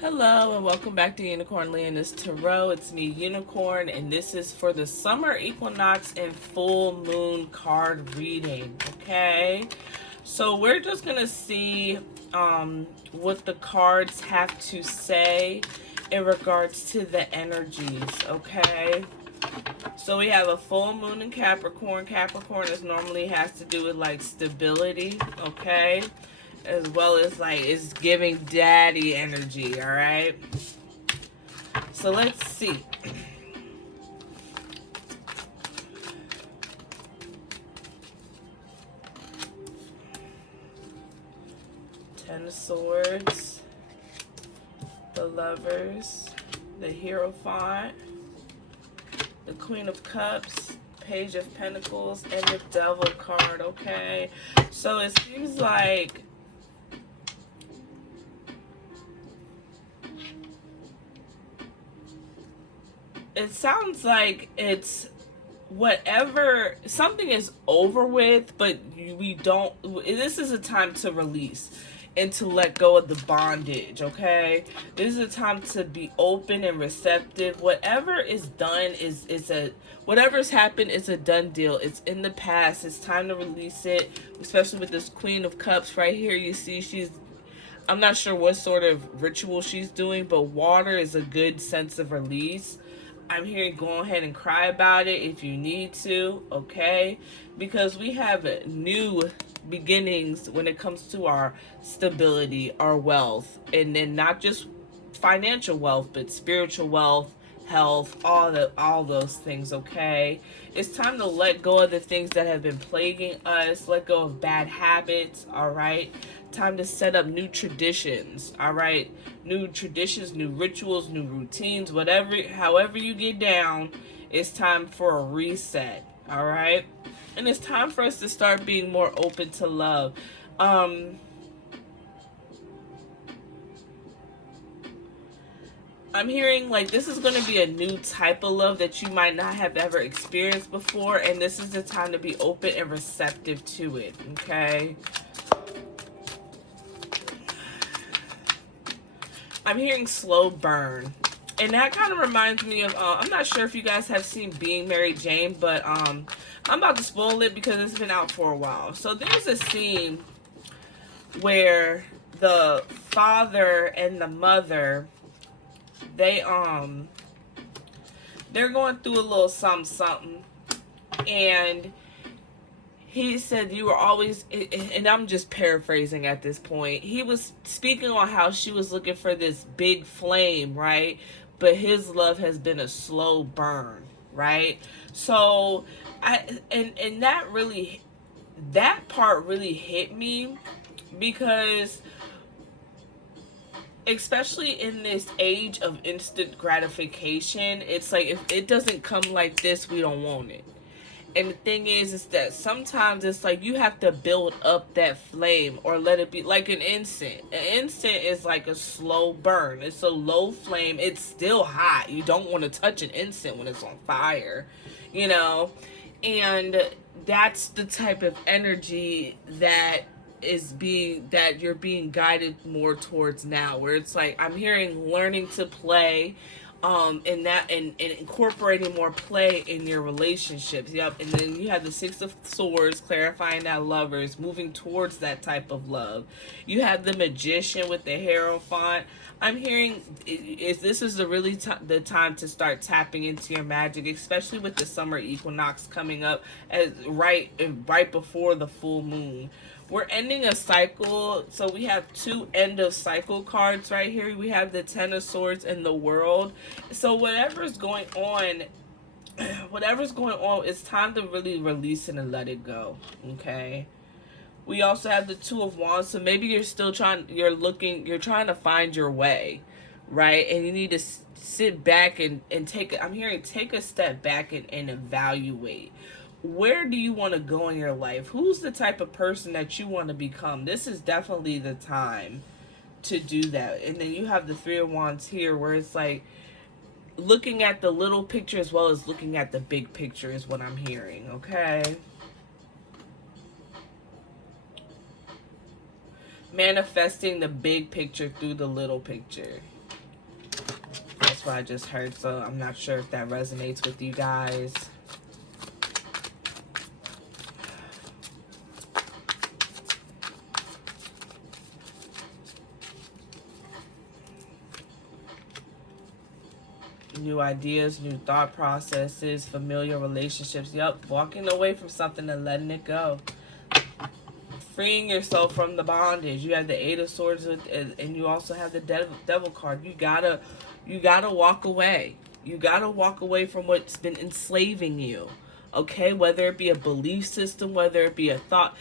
Hello and welcome back to Unicorn Leoness Tarot. It's me, Unicorn, and this is for the summer equinox and full moon card reading. Okay, so we're just gonna see what the cards have to say in regards to the energies. Okay, so we have a full moon in Capricorn. Capricorn is normally has to do with like stability. Okay, as well as like it's giving daddy energy. All right, so let's see. Ten of Swords, the Lovers, the Hierophant, the Queen of Cups, Page of Pentacles, and the Devil card. Okay, so it seems like it sounds like it's whatever, something is over with, but we don't, this is a time to release and to let go of the bondage. Okay, this is a time to be open and receptive. Whatever is done is a, whatever's happened is a done deal. It's in the past. It's time to release it, especially with this Queen of Cups right here. You see she's, I'm not sure what sort of ritual she's doing, but water is a good sense of release. I'm here, go ahead and cry about it if you need to, okay? Because we have new beginnings when it comes to our stability, our wealth, and then not just financial wealth, but spiritual wealth, health, all those things, okay? It's time to let go of the things that have been plaguing us, let go of bad habits, all right? Time to set up new traditions, all right? New traditions, new rituals, new routines, whatever, however you get down, it's time for a reset, all right? And it's time for us to start being more open to love. I'm hearing like this is going to be a new type of love that you might not have ever experienced before, and this is the time to be open and receptive to it, okay? I'm hearing slow burn. And that kind of reminds me of, I'm not sure if you guys have seen Being Mary Jane, but I'm about to spoil it because it's been out for a while. So there's a scene where the father and the mother, they're going through a little something, and he said, you were always, and I'm just paraphrasing at this point, he was speaking on how she was looking for this big flame, right? But his love has been a slow burn, right? So and that really, that part really hit me, because especially in this age of instant gratification, it's like if it doesn't come like this, we don't want it. And the thing is that sometimes it's like you have to build up that flame or let it be like an incense. An incense is like a slow burn. It's a low flame. It's still hot. You don't want to touch an incense when it's on fire, you know? And that's the type of energy that you're being guided more towards now, where it's like I'm hearing learning to play, and that and incorporating more play in your relationships. Yep. And then you have the Six of Swords clarifying that Lovers, moving towards that type of love. You have the Magician with the Hierophant. I'm hearing this is the time to start tapping into your magic, especially with the summer equinox coming up as right before the full moon. We're ending a cycle, so we have two end of cycle cards right here. We have the Ten of Swords and the World. So whatever's going on, it's time to really release it and let it go, okay? We also have the Two of Wands, so maybe you're still trying to find your way, right? And you need to sit back and take a step back and evaluate. Where do you want to go in your life? Who's the type of person that you want to become? This is definitely the time to do that. And then you have the Three of Wands here, where it's like looking at the little picture as well as looking at the big picture is what I'm hearing, okay? Manifesting the big picture through the little picture. That's what I just heard, so I'm not sure if that resonates with you guys. New ideas, new thought processes, familiar relationships. Yep, walking away from something and letting it go. Freeing yourself from the bondage. You have the Eight of Swords, and you also have the Devil card. You gotta walk away. You gotta walk away from what's been enslaving you. Okay, whether it be a belief system, whether it be a thought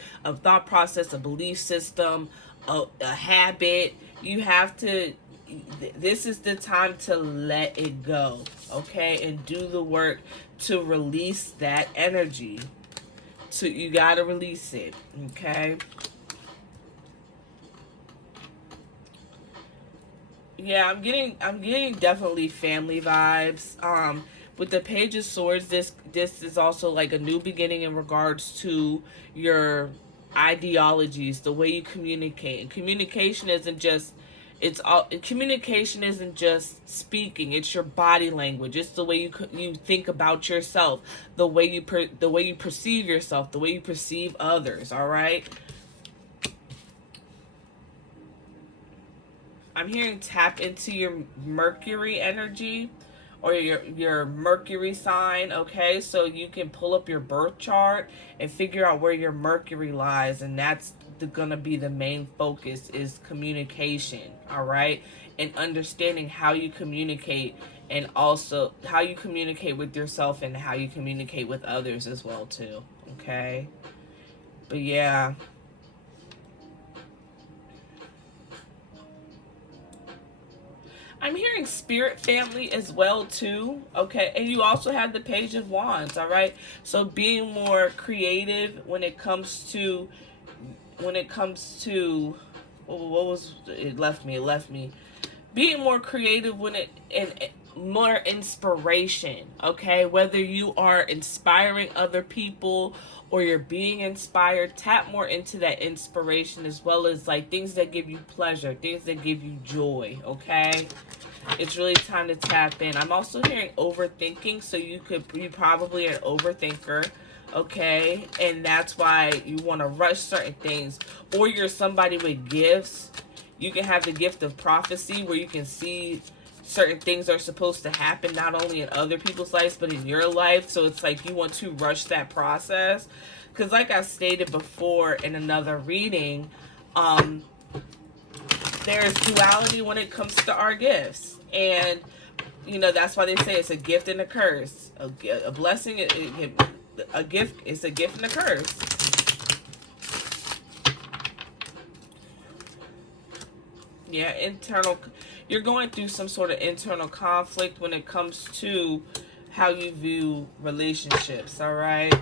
process, a belief system, a habit. You have to. This is the time to let it go, okay, and do the work to release that energy. So you gotta release it, okay? Yeah, I'm getting definitely family vibes. With the Page of Swords, this is also like a new beginning in regards to your ideologies, the way you communicate. And communication isn't just communication isn't just speaking. It's your body language. It's the way you think about yourself, the way you perceive yourself, the way you perceive others. All right. I'm hearing tap into your Mercury energy, or your Mercury sign, okay? So you can pull up your birth chart and figure out where your Mercury lies, and that's gonna be the main focus, is communication, all right? And understanding how you communicate, and also how you communicate with yourself and how you communicate with others as well too, okay? But yeah. I'm hearing spirit family as well too, okay? And you also have the Page of Wands, all right? So being more creative when it comes to what was it left me. Being more creative when and more inspiration, okay? Whether you are inspiring other people or you're being inspired, tap more into that inspiration, as well as like things that give you pleasure, things that give you joy, okay? It's really time to tap in. I'm also hearing overthinking, so you probably an overthinker, okay? And that's why you want to rush certain things. Or you're somebody with gifts. You can have the gift of prophecy, where you can see certain things are supposed to happen, not only in other people's lives, but in your life. So it's like you want to rush that process. Because like I stated before in another reading, there's duality when it comes to our gifts. And, you know, that's why they say it's a gift and a curse. A blessing, a gift, it's a gift and a curse. Yeah, you're going through some sort of internal conflict when it comes to how you view relationships, all right?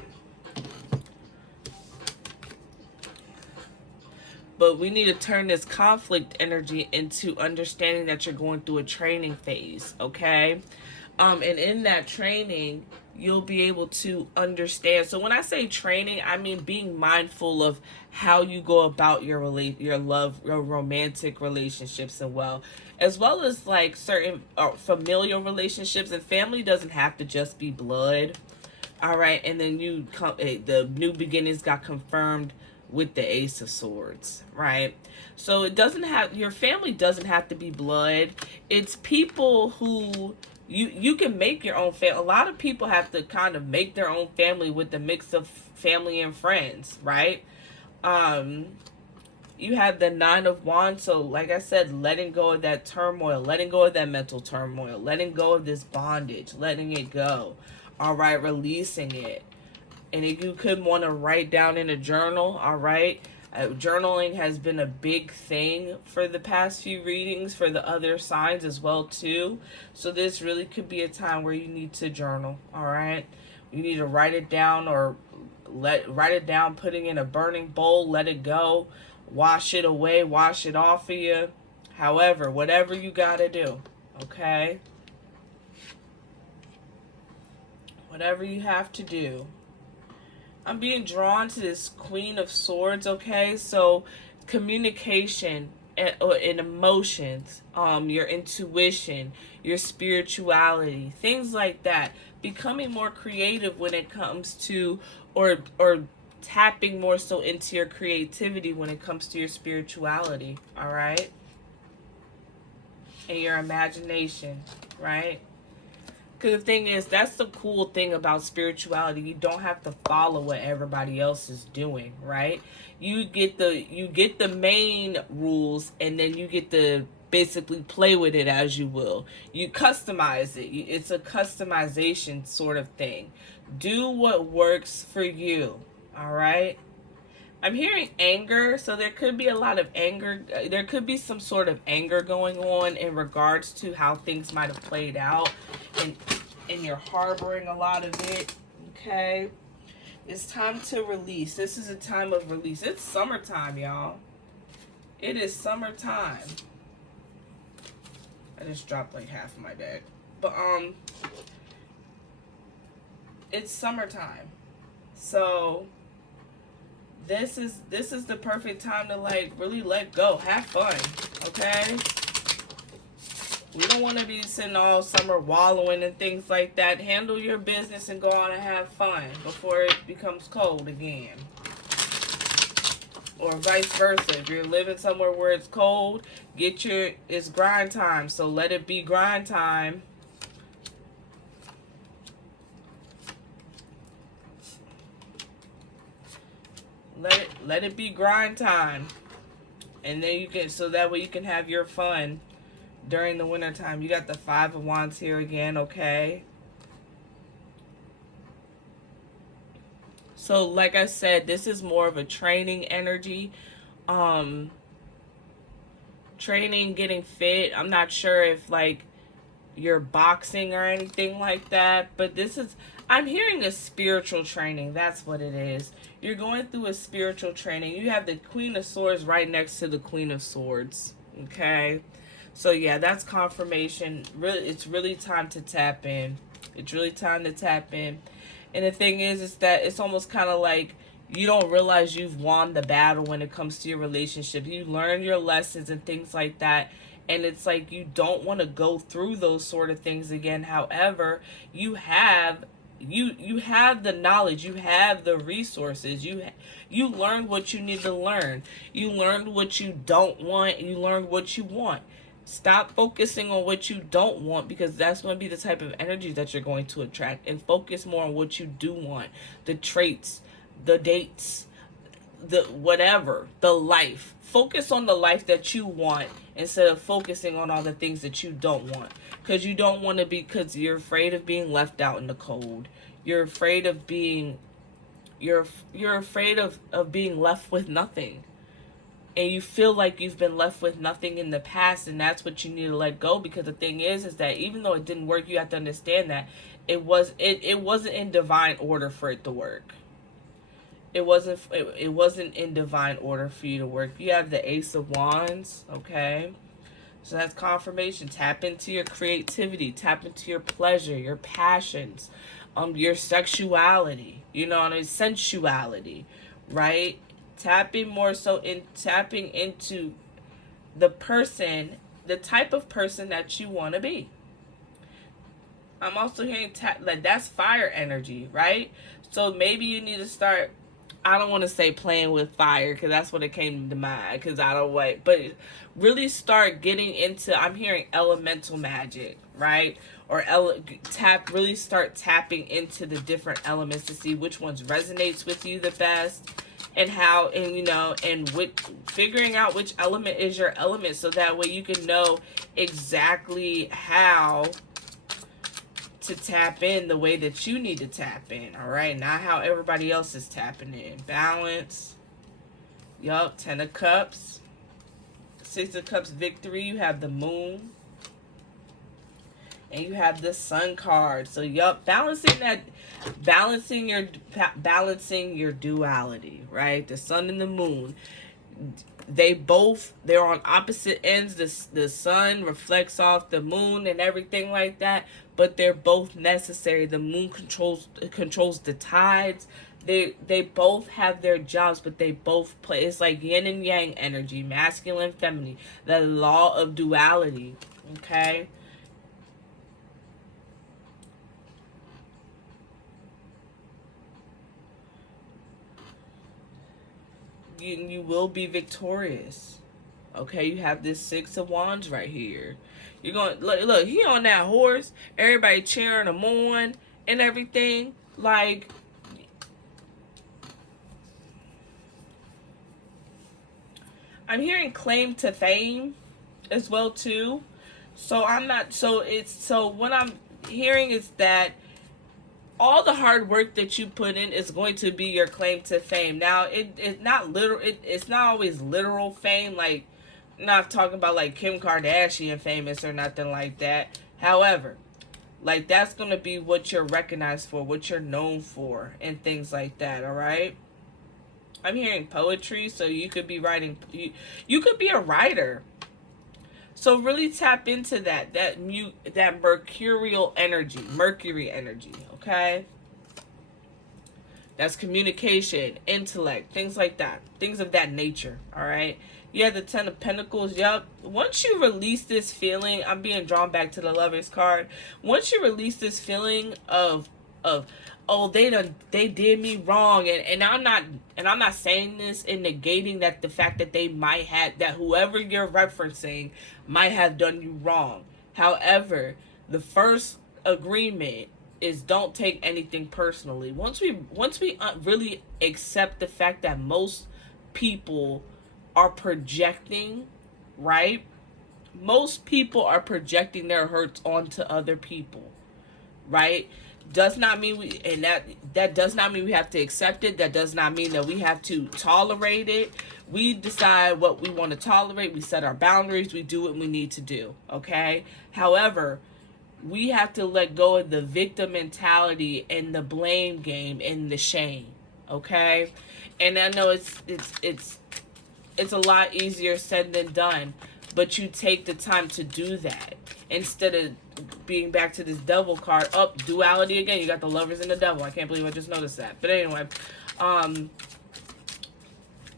But we need to turn this conflict energy into understanding that you're going through a training phase, okay? And in that training, you'll be able to understand. So when I say training, I mean being mindful of how you go about your romantic relationships, as well as like certain familial relationships. And family doesn't have to just be blood, all right? And then the new beginnings got confirmed with the Ace of Swords, right? So your family doesn't have to be blood. It's people who you can make your own family. A lot of people have to kind of make their own family with the mix of family and friends, right? You have the Nine of Wands. So like I said, letting go of that turmoil, letting go of that mental turmoil, letting go of this bondage, letting it go, all right? Releasing it. And if you could want to write down in a journal, all right? Journaling has been a big thing for the past few readings for the other signs as well too. So this really could be a time where you need to journal, all right? You need to write it down, or write it down, putting in a burning bowl, let it go, wash it away, wash it off of you. However, whatever you got to do, okay? Whatever you have to do. I'm being drawn to this Queen of Swords, okay? So communication in emotions, your intuition, your spirituality, things like that. Becoming more creative when it comes to, or tapping more so into your creativity when it comes to your spirituality, all right? And your imagination, right? Because the thing is, that's the cool thing about spirituality. You don't have to follow what everybody else is doing, right? You get the main rules, and then you get to basically play with it as you will. You customize it. It's a customization sort of thing. Do what works for you, all right? I'm hearing anger, so there could be a lot of anger. There could be some sort of anger going on in regards to how things might have played out, and you're harboring a lot of it, okay? It's time to release. This is a time of release. It's summertime, y'all. It is summertime. I just dropped like half of my deck. But, it's summertime. So this is the perfect time to like really let go, have fun, okay? We don't want to be sitting all summer wallowing and things like that. Handle your business and go on and have fun before it becomes cold again. Or vice versa. If you're living somewhere where it's cold, it's grind time. So let it be grind time. Let it be grind time. And then you can, so that way you can have your fun during the winter time. You got the 5 of Wands here again, okay? So like I said, this is more of a training energy. Training, getting fit. I'm not sure if like you're boxing or anything like that, but I'm hearing a spiritual training. That's what it is. You're going through a spiritual training. You have the Queen of Swords right next to the Queen of Swords, okay? So yeah, that's confirmation. Really, it's really time to tap in. It's really time to tap in. And the thing is that it's almost kind of like you don't realize you've won the battle when it comes to your relationship. You learn your lessons and things like that. And it's like you don't want to go through those sort of things again. However, you have the knowledge, you have the resources, you learned what you need to learn. You learned what you don't want, and you learned what you want. Stop focusing on what you don't want, because that's going to be the type of energy that you're going to attract, and focus more on what you do want. The traits, the dates, the whatever, the life. Focus on the life that you want instead of focusing on all the things that you don't want. Because you don't want to be, because you're afraid of being left out in the cold. You're afraid of being, you're afraid of being left with nothing. And you feel like you've been left with nothing in the past, and that's what you need to let go. Because the thing is that even though it didn't work, you have to understand that it wasn't in divine order for it to work. It wasn't in divine order for you to work. You have the Ace of Wands, okay? So that's confirmation. Tap into your creativity. Tap into your pleasure, your passions, your sexuality, sensuality, right? Tapping into the person, the type of person that you want to be. I'm also hearing like that's fire energy, right? So maybe you need to start, I don't want to say playing with fire, because that's what it came to mind, because I don't want, but really start getting into, I'm hearing elemental magic, right? Or really start tapping into the different elements to see which ones resonates with you the best, and how, and figuring out which element is your element, so that way you can know exactly how to tap in the way that you need to tap in, all right? Not how everybody else is tapping in. Balance. Yup, 10 of Cups. 6 of Cups, victory. You have the Moon. And you have the Sun card. So, yup, balancing your duality, right? The Sun and the Moon. They're on opposite ends. The sun reflects off the moon and everything like that, but they're both necessary. The moon controls the tides. They both have their jobs, but they both play. It's like yin and yang energy, masculine, feminine, the law of duality. Okay. You will be victorious. Okay, you have this Six of Wands right here. You're going look. He on that horse. Everybody cheering him on and everything. Like, I'm hearing claim to fame as well too. So I'm not. So what I'm hearing is that all the hard work that you put in is going to be your claim to fame. Now, it's not literal. It's not always literal fame. Like, I'm not talking about like Kim Kardashian famous or nothing like that. However, like, that's going to be what you're recognized for, what you're known for, and things like that. All right. I'm hearing poetry, so you could be writing. You could be a writer. So really tap into that mercurial energy, Mercury energy, okay? That's communication, intellect, things like that, things of that nature, all right? You have the Ten of Pentacles. Yup. Once you release this feeling, I'm being drawn back to the Lovers card. Once you release this feeling of oh, they did me wrong, and I'm not saying this and negating that the fact that they might have, that whoever you're referencing might have done you wrong. However, the first agreement is don't take anything personally. Once we really accept the fact that most people are projecting, right? Most people are projecting their hurts onto other people, right? Does not mean that does not mean we have to accept it. That does not mean that we have to tolerate it. We decide what we want to tolerate. We set our boundaries. We do what we need to do. Okay. However, we have to let go of the victim mentality and the blame game and the shame. Okay. And I know it's a lot easier said than done, but you take the time to do that instead of being back to this Devil card. Up, duality again. You got the Lovers and the Devil. I can't believe I just noticed that. But anyway,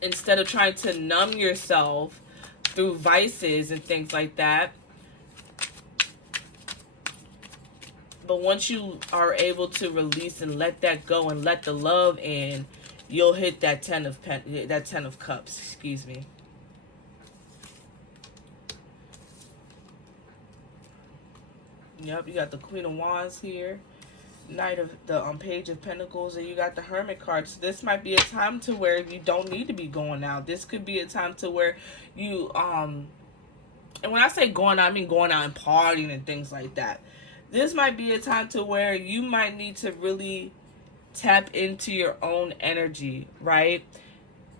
instead of trying to numb yourself through vices and things like that, but once you are able to release and let that go and let the love in, you'll hit that Ten of Cups. Excuse me. Yep, you got the Queen of Wands here, Knight of the Page of Pentacles, and you got the Hermit card. So this might be a time to where you don't need to be going out. This could be a time to where you and when I say going out, I mean going out and partying and things like that. This might be a time to where you might need to really tap into your own energy, right?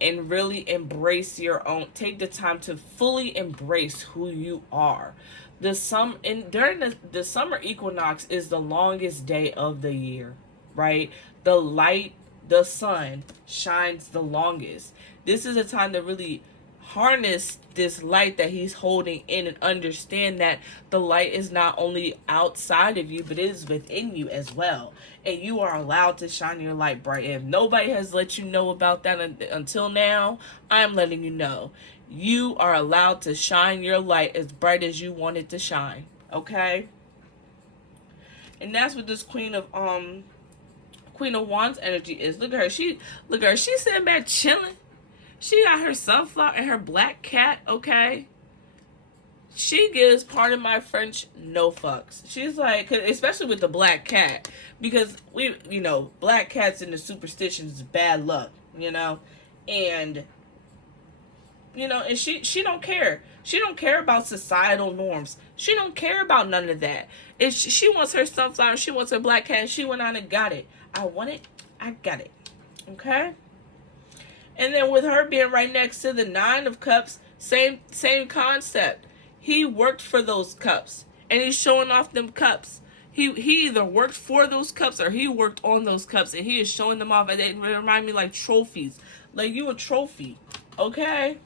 And really embrace your own. Take the time to fully embrace who you are. During the summer equinox is the longest day of the year, right? The sun shines the longest. This is a time to really harness this light that he's holding in and understand that the light is not only outside of you, but it is within you as well. And you are allowed to shine your light bright. If nobody has let you know about that until now, I'm letting you know. You are allowed to shine your light as bright as you want it to shine. Okay? And that's what this Queen of Wands energy is. Look at her. She's sitting back chilling. She got her sunflower and her black cat, okay? She gives, pardon my French, no fucks. She's like, especially with the black cat, because black cats in the superstitions is bad luck, and and she don't care. She don't care about societal norms. She don't care about none of that. If she wants her sunflower, she wants her black cat, she went out and got it. I want it, I got it. Okay? And then with her being right next to the Nine of Cups, same concept. He worked for those cups, and he's showing off them cups. He either worked for those cups or he worked on those cups, and he is showing them off. And they remind me like trophies. Like you a trophy, okay?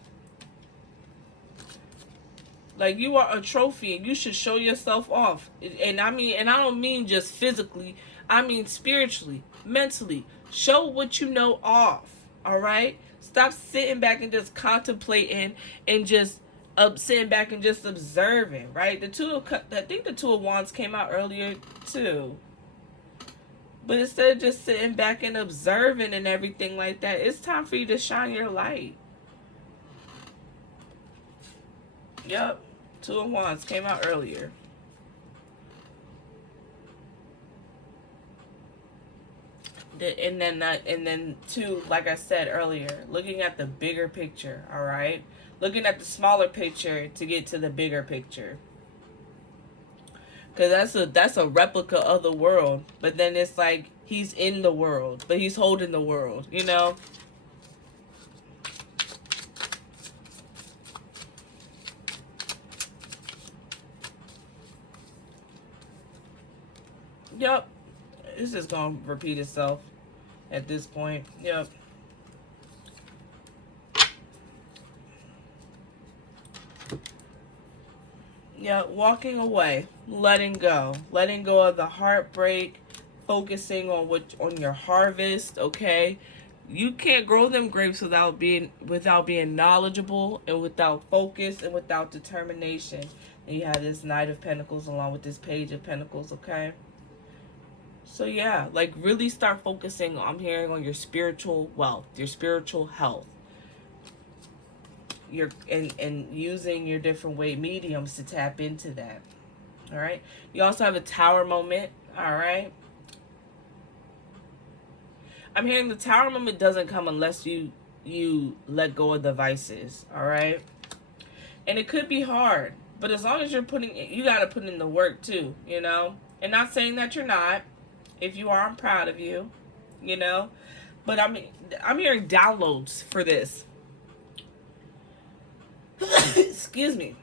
Like you are a trophy, and you should show yourself off. And I don't mean just physically. I mean spiritually, mentally. Show what you know off. All right? Stop sitting back and just contemplating and just sitting back and just observing, right? I think the Two of Wands came out earlier too. But instead of just sitting back and observing and everything like that, it's time for you to shine your light. Yep. Two of Wands came out earlier. And then two, like I said earlier, looking at the bigger picture, all right? Looking at the smaller picture to get to the bigger picture. Because that's a replica of the world. But then it's like he's in the world, but he's holding the world, you know? Yep. It's just going to repeat itself at this point. Yep. Yeah, walking away, letting go of the heartbreak, focusing on your harvest. Okay, you can't grow them grapes without being knowledgeable and without focus and without determination. And you have this Knight of Pentacles along with this Page of Pentacles. Okay, so yeah, like really start focusing. I'm hearing on your spiritual wealth, your spiritual health. And using your different weight mediums to tap into that. All right. You also have a Tower moment. All right. I'm hearing the Tower moment doesn't come unless you let go of the vices. All right. And it could be hard, but as long as you got to put in the work too, you know. And not saying that you're not. If you are, I'm proud of you, you know. But I'm hearing downloads for this. Excuse me.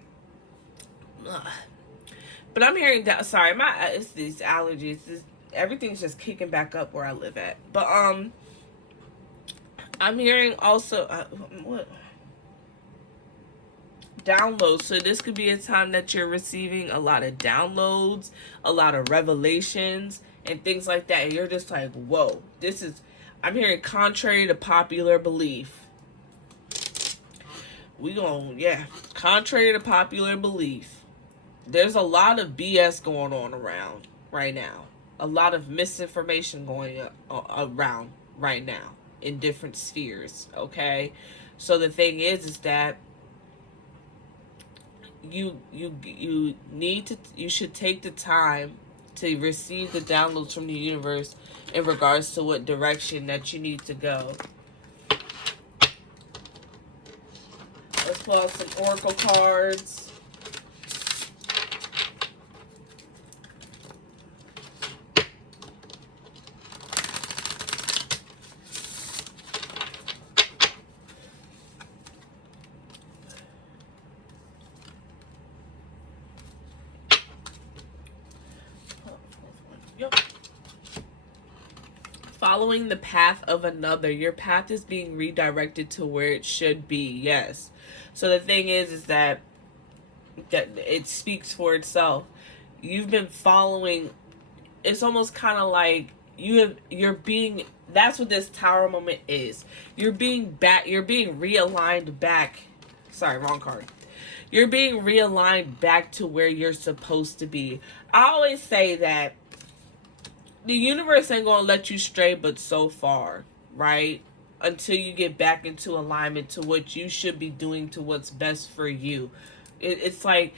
But I'm hearing that. Sorry, it's these allergies. Everything's just kicking back up where I live at. But I'm hearing also what downloads. So this could be a time that you're receiving a lot of downloads, a lot of revelations, and things like that. And you're just like, whoa, this is. I'm hearing contrary to popular belief. Contrary to popular belief, there's a lot of BS going on around right now. A lot of misinformation going around right now in different spheres, okay? So the thing is that you should take the time to receive the downloads from the universe in regards to what direction that you need to go. Let's pull out some oracle cards. Yep. Following the path of another. Your path is being redirected to where it should be. Yes. So the thing is that it speaks for itself. You've been following. It's almost kind of like that's what this Tower moment is. You're being realigned back. Sorry, wrong card. You're being realigned back to where you're supposed to be. I always say that the universe ain't gonna let you stray but so far, right? Until you get back into alignment to what you should be doing, to what's best for you. It's like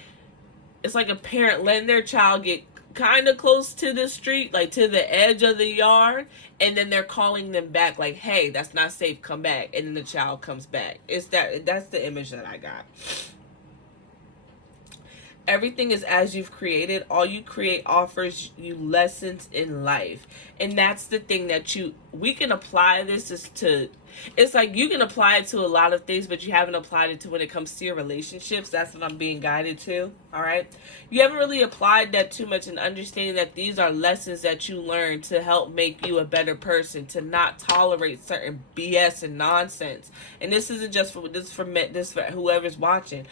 a parent letting their child get kind of close to the street, like to the edge of the yard, and then they're calling them back like, hey, that's not safe, come back. And then the child comes back. That's the image that I got. Everything is as you've created. All you create offers you lessons in life. And that's the thing that we can apply this it's like you can apply it to a lot of things, but you haven't applied it to when it comes to your relationships. That's what I'm being guided to. All right. You haven't really applied that too much, and understanding that these are lessons that you learn to help make you a better person, to not tolerate certain BS and nonsense. And this isn't just for whoever's watching.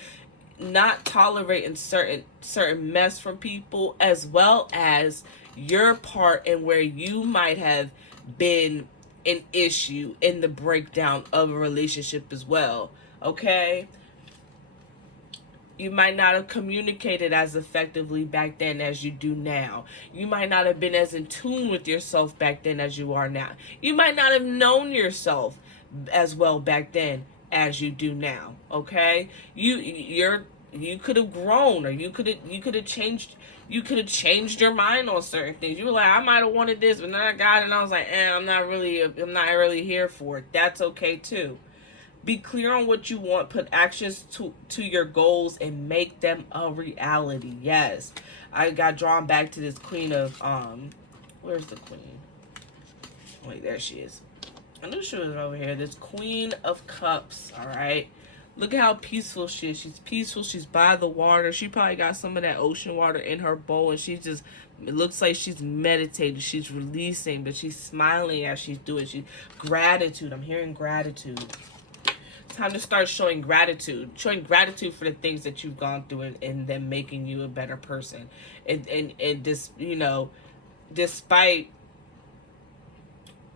Not tolerating certain mess from people, as well as your part in where you might have been an issue in the breakdown of a relationship as well. Okay? You might not have communicated as effectively back then as you do now. You might not have been as in tune with yourself back then as you are now. You might not have known yourself as well back then as you do now. Okay? You could have grown, or you could have changed your mind on certain things. You were like, I might have wanted this, but then I got it and I was like, I'm not really here for it. That's okay too. Be clear on what you want, put actions to your goals, and make them a reality. Yes. I got drawn back to this queen of, where's the queen? Wait, there she is. I knew she was over here. This Queen of Cups, all right? Look at how peaceful she is. She's peaceful. She's by the water. She probably got some of that ocean water in her bowl, and she's just, it looks like she's meditating. She's releasing, but she's smiling as she's doing. Gratitude. I'm hearing gratitude. Time to start showing gratitude for the things that you've gone through, and them making you a better person, and this, you know, despite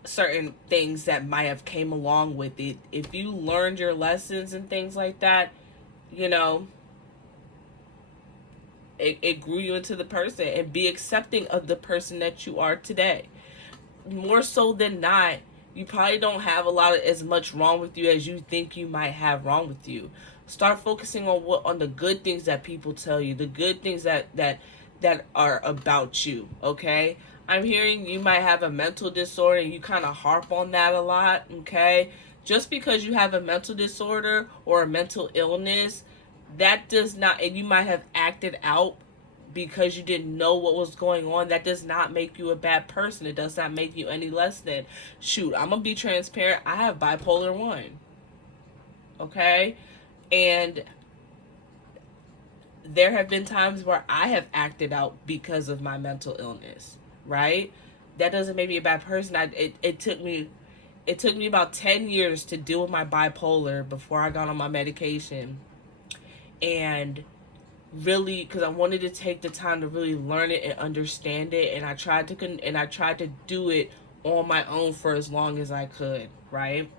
certain things that might have came along with it, if you learned your lessons and things like that, you know, it grew you into the person. And be accepting of the person that you are today. More so than not, you probably don't have as much wrong with you as you think you might have wrong with you. Start focusing on the good things that people tell you, the good things that are about you, okay? I'm hearing you might have a mental disorder, and you kind of harp on that a lot, okay? Just because you have a mental disorder or a mental illness, that does not, and you might have acted out because you didn't know what was going on, that does not make you a bad person. It does not make you any less than. Shoot, I'm going to be transparent. I have bipolar 1. Okay? And there have been times where I have acted out because of my mental illness, right? That doesn't make me a bad person. It took me about 10 years to deal with my bipolar before I got on my medication. And really, because I wanted to take the time to really learn it and understand it, and I tried to do it on my own for as long as I could, right?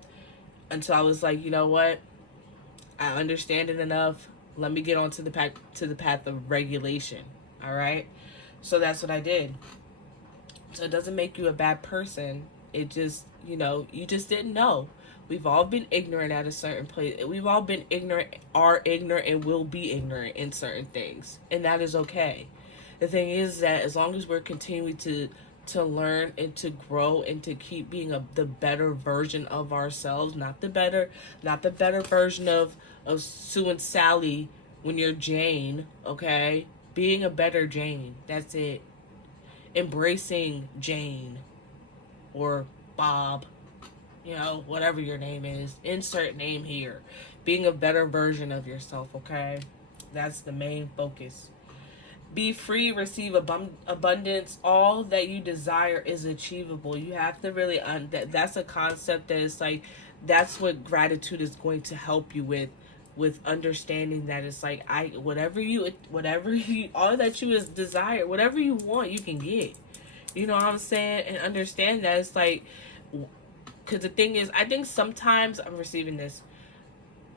Until I was like, you know what? I understand it enough. Let me get onto the path of regulation. All right? So that's what I did. So it doesn't make you a bad person. It just, you know, you just didn't know. We've all been ignorant at a certain place. We've all been ignorant, are ignorant, and will be ignorant in certain things. And that is okay. The thing is that as long as we're continuing to learn and to grow and to keep being the better version of ourselves, not the better version of Sue and Sally when you're Jane, okay? Being a better Jane, that's it. Embracing Jane or Bob, you know, whatever your name is, insert name here. Being a better version of yourself, okay? That's the main focus. Be free, receive abundance. All that you desire is achievable. You have to really, that's a concept that is like, that's what gratitude is going to help you with understanding that it's like, whatever you, all that you desire, whatever you want, you can get. You know what I'm saying? And understand that it's like, because the thing is, I think sometimes, I'm receiving this,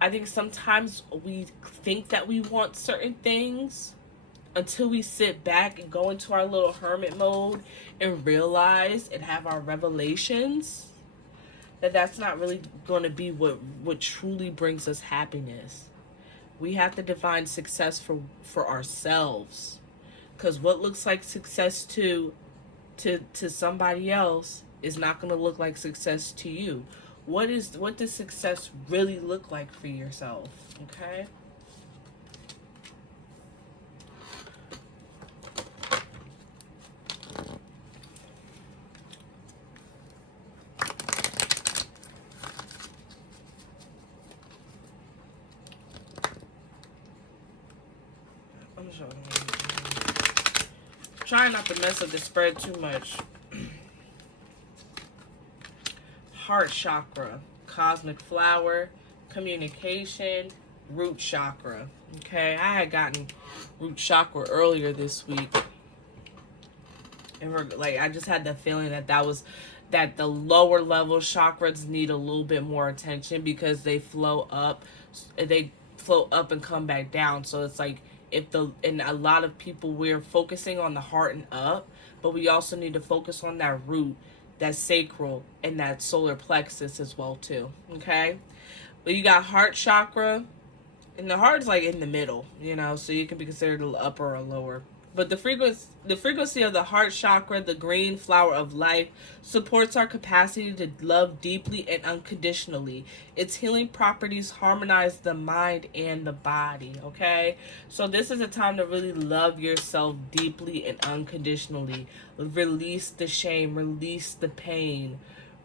I think sometimes we think that we want certain things until we sit back and go into our little hermit mode and realize and have our revelations that that's not really going to be what truly brings us happiness. We have to define success for ourselves, because what looks like success to somebody else is not going to look like success to you. What does success really look like for yourself? Okay? I'm sorry. Trying not to mess up the spread too much. Heart chakra, cosmic flower, communication, root chakra. Okay, I had gotten root chakra earlier this week, and I just had the feeling that that the lower level chakras need a little bit more attention because they flow up and come back down. So it's like, and a lot of people, we're focusing on the heart and up, but we also need to focus on that root, that sacral, and that solar plexus as well too. Okay, but you got heart chakra, and the heart's like in the middle, so you can be considered a upper or lower. But the frequency of the heart chakra, the green flower of life, supports our capacity to love deeply and unconditionally. Its healing properties harmonize the mind and the body, okay? So this is a time to really love yourself deeply and unconditionally. Release the shame, release the pain,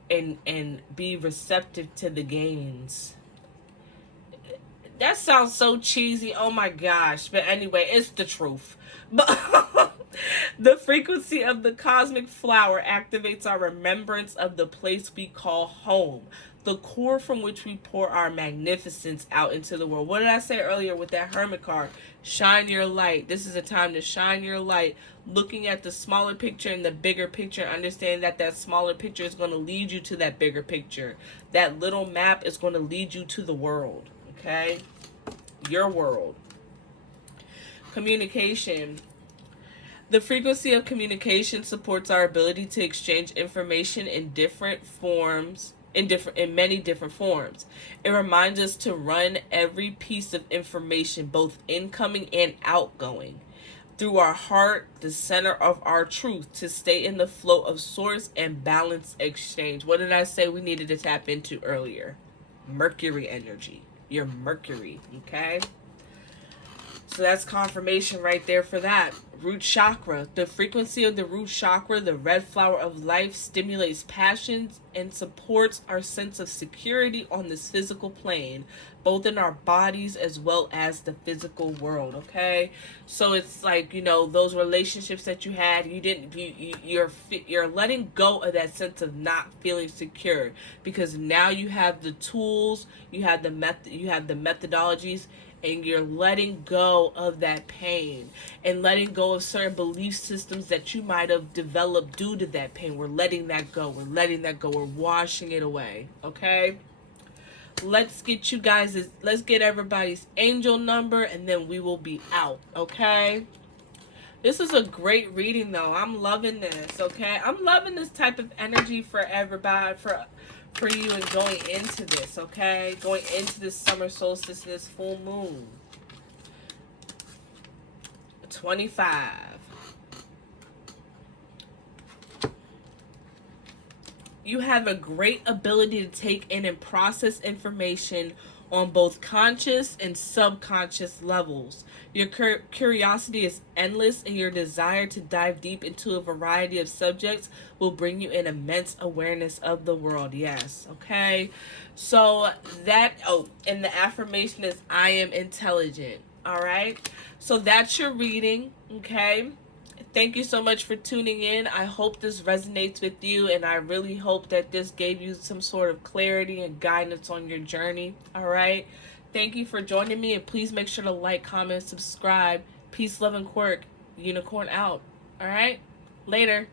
and be receptive to the gains. That sounds so cheesy. Oh my gosh. But anyway, it's the truth. But the frequency of the cosmic flower activates our remembrance of the place we call home, the core from which we pour our magnificence out into the world. What did I say earlier with that Hermit card? Shine your light. This is a time to shine your light, looking at the smaller picture and the bigger picture, understanding that that smaller picture is going to lead you to that bigger picture. That little map is going to lead you to the world. Okay? Your world. Communication. The frequency of communication supports our ability to exchange information in many different forms. It reminds us to run every piece of information, both incoming and outgoing, through our heart, the center of our truth, to stay in the flow of source and balance exchange. What did I say we needed to tap into earlier? Mercury energy. Your Mercury, okay? So that's confirmation right there for that. Root chakra. The frequency of the root chakra, the red flower of life, stimulates passions and supports our sense of security on this physical plane, both in our bodies as well as the physical world, okay? So it's like, those relationships that you had, you're letting go of that sense of not feeling secure, because now you have the tools, you have the methodologies, and you're letting go of that pain and letting go of certain belief systems that you might have developed due to that pain. We're letting that go. We're washing it away. Okay? Let's get everybody's angel number, and then we will be out. Okay? This is a great reading, though. I'm loving this. Okay? I'm loving this type of energy for everybody, for you, and going into this, okay? Going into this summer solstice, this full moon. 25. You have a great ability to take in and process information on both conscious and subconscious levels. Your curiosity is endless, and your desire to dive deep into a variety of subjects will bring you an immense awareness of the world. Yes, okay? So and the affirmation is, I am intelligent. All right? So that's your reading, okay? Thank you so much for tuning in. I hope this resonates with you, and I really hope that this gave you some sort of clarity and guidance on your journey. All right? Thank you for joining me, and please make sure to like, comment, subscribe. Peace, love, and quirk. Unicorn out. All right? Later.